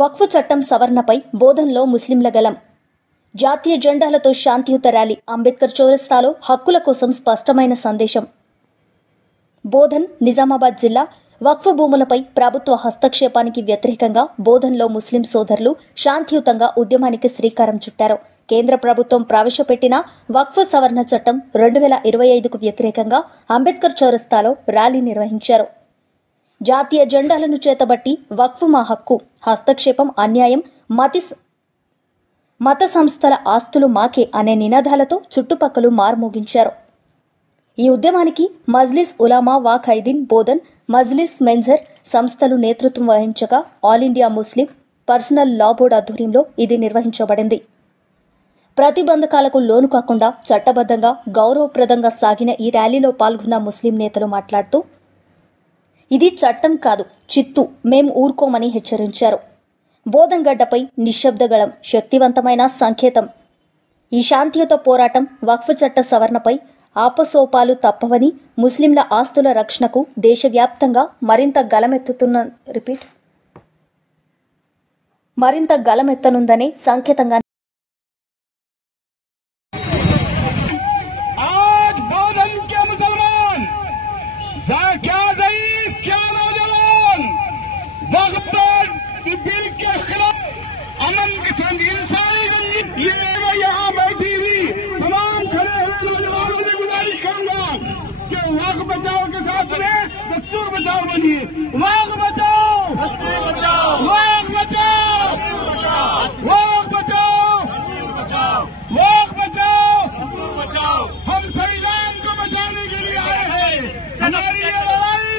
వక్ఫ్ చట్టం సవరణపై బోధన్లో ముస్లింల గలం. జాతీయ జెండాలతో శాంతియుత ర్యాలీ. అంబేద్కర్ చౌరస్తాలో హక్కుల కోసం స్పష్టమైన సందేశం. బోధన్, నిజామాబాద్ జిల్లా. వక్ఫ్ భూములపై ప్రభుత్వ హస్తక్షేపానికి వ్యతిరేకంగా బోధన్లో ముస్లిం సోదరులు శాంతియుతంగా ఉద్యమానికి శ్రీకారం చుట్టారు. కేంద్ర ప్రభుత్వం ప్రవేశపెట్టిన వక్ఫ్ సవరణ చట్టం 2025కు వ్యతిరేకంగా అంబేద్కర్ చౌరస్తాలో ర్యాలీ నిర్వహించారు. జాతీయ జెండాలను చేతబట్టి వక్ఫ్ మా హక్కు, హస్తక్షేపం అన్యాయం, మత సంస్థల ఆస్తులు మాకే అనే నినాదాలతో చుట్టుపక్కల మార్మోగించారు. ఈ ఉద్యమానికి మజ్లిస్ ఉలామా వా ఖైదీన్ బోధన్, మజ్లిస్ మెన్జర్ సంస్థలు నేతృత్వం వహించగా ఆల్ ఇండియా ముస్లిం పర్సనల్ లా బోర్డు ఆధ్వర్యంలో ఇది నిర్వహించబడింది. ప్రతిబంధకాలకు లోను కాకుండా చట్టబద్ధంగా గౌరవప్రదంగా సాగిన ఈ ర్యాలీలో పాల్గొన్న ముస్లిం నేతలు మాట్లాడుతూ, ఇది చట్టం కాదు, చిత్తు, మేం ఊరుకోమని హెచ్చరించారు. బోధన్ గడ్డపై నిశ్శబ్దగళం శక్తివంతమైన సంకేతం. ఈ శాంతియుత పోరాటం వక్ఫ్ చట్ట సవరణపై ఆపసోపాలు తప్పవని, ముస్లింల ఆస్తుల రక్షణకు దేశవ్యాప్తంగా మరింత గలమెత్తనుందనే సంకేతంగా यहाँ बैठी हुई तमाम खड़े हुए नौजवानों से गुजारिश करूंगा कि वक्फ बचाओ के साथ में दस्तूर बचाओ बनिए। वक्फ बचाओ, दस्तूर बचाओ, वक्फ बचाओ, वक्फ बचाओ, वक्फ बचाओ, दस्तूर बचाओ। हम संविधान को बचाने के लिए आए हैं। हमारी ये लड़ाई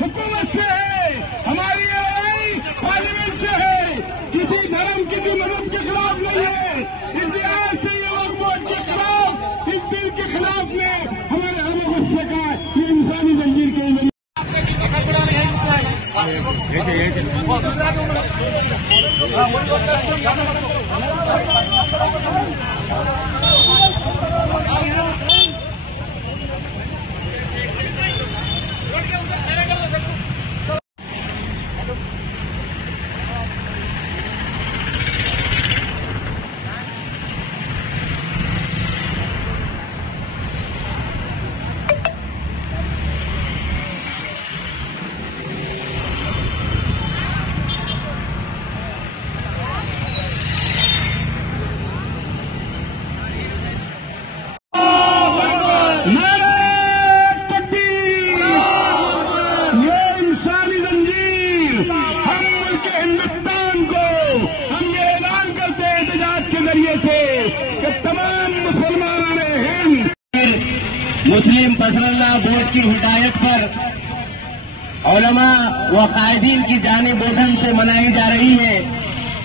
हुकूमत से है, हमारी ये लड़ाई पार्लियामेंट से है। किसी धर्म, किसी मजहब के खिलाफ नहीं है। इस लिहाज से ये वक्फ बोर्ड के खिलाफ, इस बिल के खिलाफ में हमारे हर गुस्से का ये इंसानी जंजीर के लिए मुस्लिम पर्सनल लॉ बोर्ड की हिदायत पर उलमा व कायदीन की जानिब बोधन से मनाई जा रही है।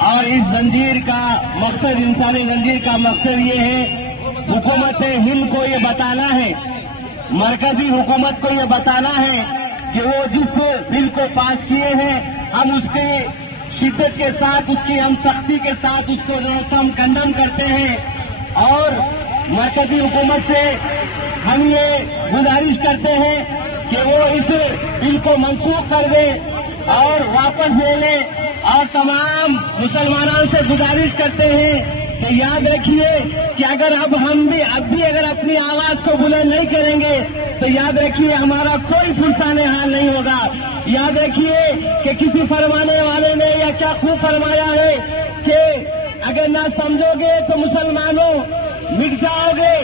और इस जंजीर का मकसद, इंसानी जंजीर का मकसद ये है, हुकूमत हिंद को ये बताना है, मरकजी हुकूमत को ये बताना है कि वो जिस बिल को पास किए हैं हम उसके शिद्दत के साथ, उसकी हम सख्ती के साथ उसको हम कंडम करते हैं। और मरकजी हुकूमत से हम ये गुजारिश करते हैं कि वो इस बिल को मनसूख कर दे और वापस ले ले। और तमाम मुसलमानों से गुजारिश करते हैं कि याद रखिए कि अगर अब भी अगर अपनी आवाज को बुलंद नहीं करेंगे तो याद रखिए हमारा कोई फुर्साने हाल नहीं होगा। याद रखिए कि किसी फरमाने वाले ने या क्या खूब फरमाया है कि अगर ना समझोगे तो मुसलमानों मिट जाओगे,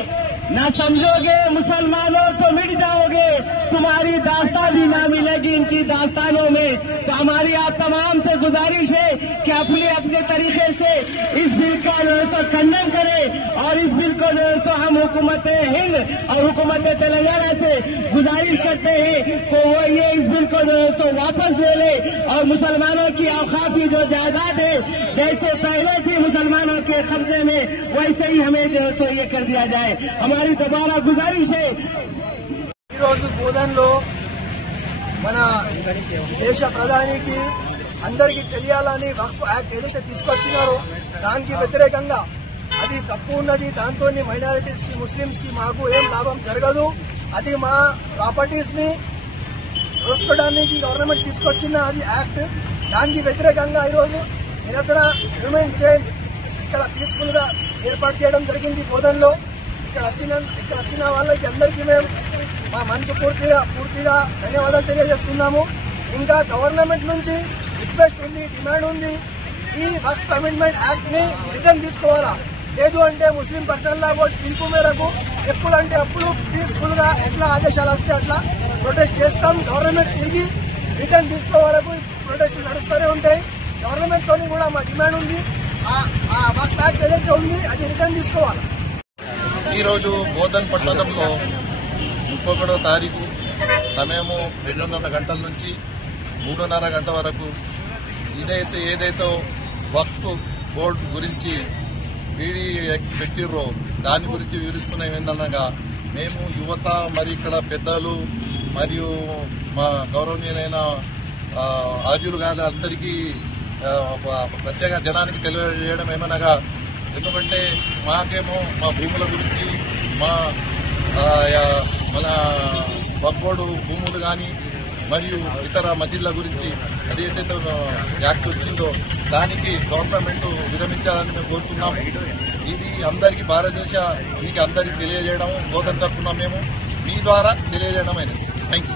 ना समझोगे मुसलमानों तो मिट जाओगे, तुम्हारी दास्तान भी ना मिलेगी इनकी दास्तानों में। तो हमारी आप तमाम से गुजारिश है कि अपने अपने तरीके से इस बिल का खंडन करें। और इस बिल को हम हुकूमत हिंद और हुकूमत तेलंगाना से गुजारिश करते हैं कि वो ये इस बिल को वापस ले ले और मुसलमानों की औकाफी जो जायदाद है जैसे पहले थी मुसलमानों के कब्जे में वैसे ही हमें ये कर दिया जाए। हमारी दोबारा गुजारिश है। బోధన్లో మన దేశ ప్రధానికి అందరికీ తెలియాలని వక్ఫ్ యాక్ట్ ఏదైతే తీసుకొచ్చినారో దానికి వ్యతిరేకంగా అది తప్పు ఉన్నది, దాంతో మైనారిటీస్ కి, ముస్లింస్ కి మాకు ఏం లాభం జరగదు, అది మా ప్రాపర్టీస్ ని దోచుకోవడానికి గవర్నమెంట్ తీసుకొచ్చిన అది యాక్ట్, దానికి వ్యతిరేకంగా ఈరోజు నిరసన హ్యూమన్ చైన్ ఇక్కడ పీస్ఫుల్ గా ఏర్పాటు చేయడం జరిగింది బోధనలో. ఇక్కడ వచ్చిన వాళ్ళకి అందరికీ మేము మా మనసు పూర్తిగా ధన్యవాదాలు తెలియజేస్తున్నాము. ఇంకా గవర్నమెంట్ నుంచి రిక్వెస్ట్ ఉంది, డిమాండ్ ఉంది, ఈ వక్ఫ్ అమెండ్మెంట్ యాక్ట్ ని రిటర్న్ తీసుకోవాలా. లేదు అంటే ముస్లిం పర్సనల్ లా బోర్డు పిలుపు మేరకు ఎప్పుడంటే అప్పుడు పీస్ఫుల్ గా ఎట్లా ఆదేశాలు వస్తే అట్లా ప్రొటెస్ట్ చేస్తాం. గవర్నమెంట్ తిరిగి రిటర్న్ తీసుకోవాలకు ప్రొటెస్ట్ నడుస్తూనే ఉంటాయి. గవర్నమెంట్ తోని కూడా మా డిమాండ్ ఉంది, ఆ వక్ఫ్ యాక్ట్ ఏదైతే ఉంది అది రిటర్న్ తీసుకోవాలి. ఈరోజు బోధన్ పట్టణంలో 31వ తారీఖు సమయము 2:30 గంటల నుంచి 3:30 గంట వరకు ఏదైతే వక్ఫ్ బోర్డు గురించి వీడి పెట్టిర్రో దాని గురించి వివరిస్తున్న ఏందనగా, మేము యువత మరి ఇక్కడ పెద్దలు మరియు మా గౌరవనీయులైన ఆర్యులు కాదు అందరికీ ప్రత్యేక జనానికి తెలియజేయడం ఏమనగా, ఎందుకంటే మాకేమో మా భూముల గురించి మన వక్ఫ్ బోర్డు భూములు కానీ మరియు ఇతర మసీదుల గురించి అదేదైతే యాక్ట్ వచ్చిందో దానికి గవర్నమెంట్ విరమించాలని మేము కోరుతున్నాము. ఇది అందరికీ భారతదేశానికి అందరికీ తెలియజేయడం బోధన తరఫున మేము మీ ద్వారా తెలియజేయడం అయినది. Thank you.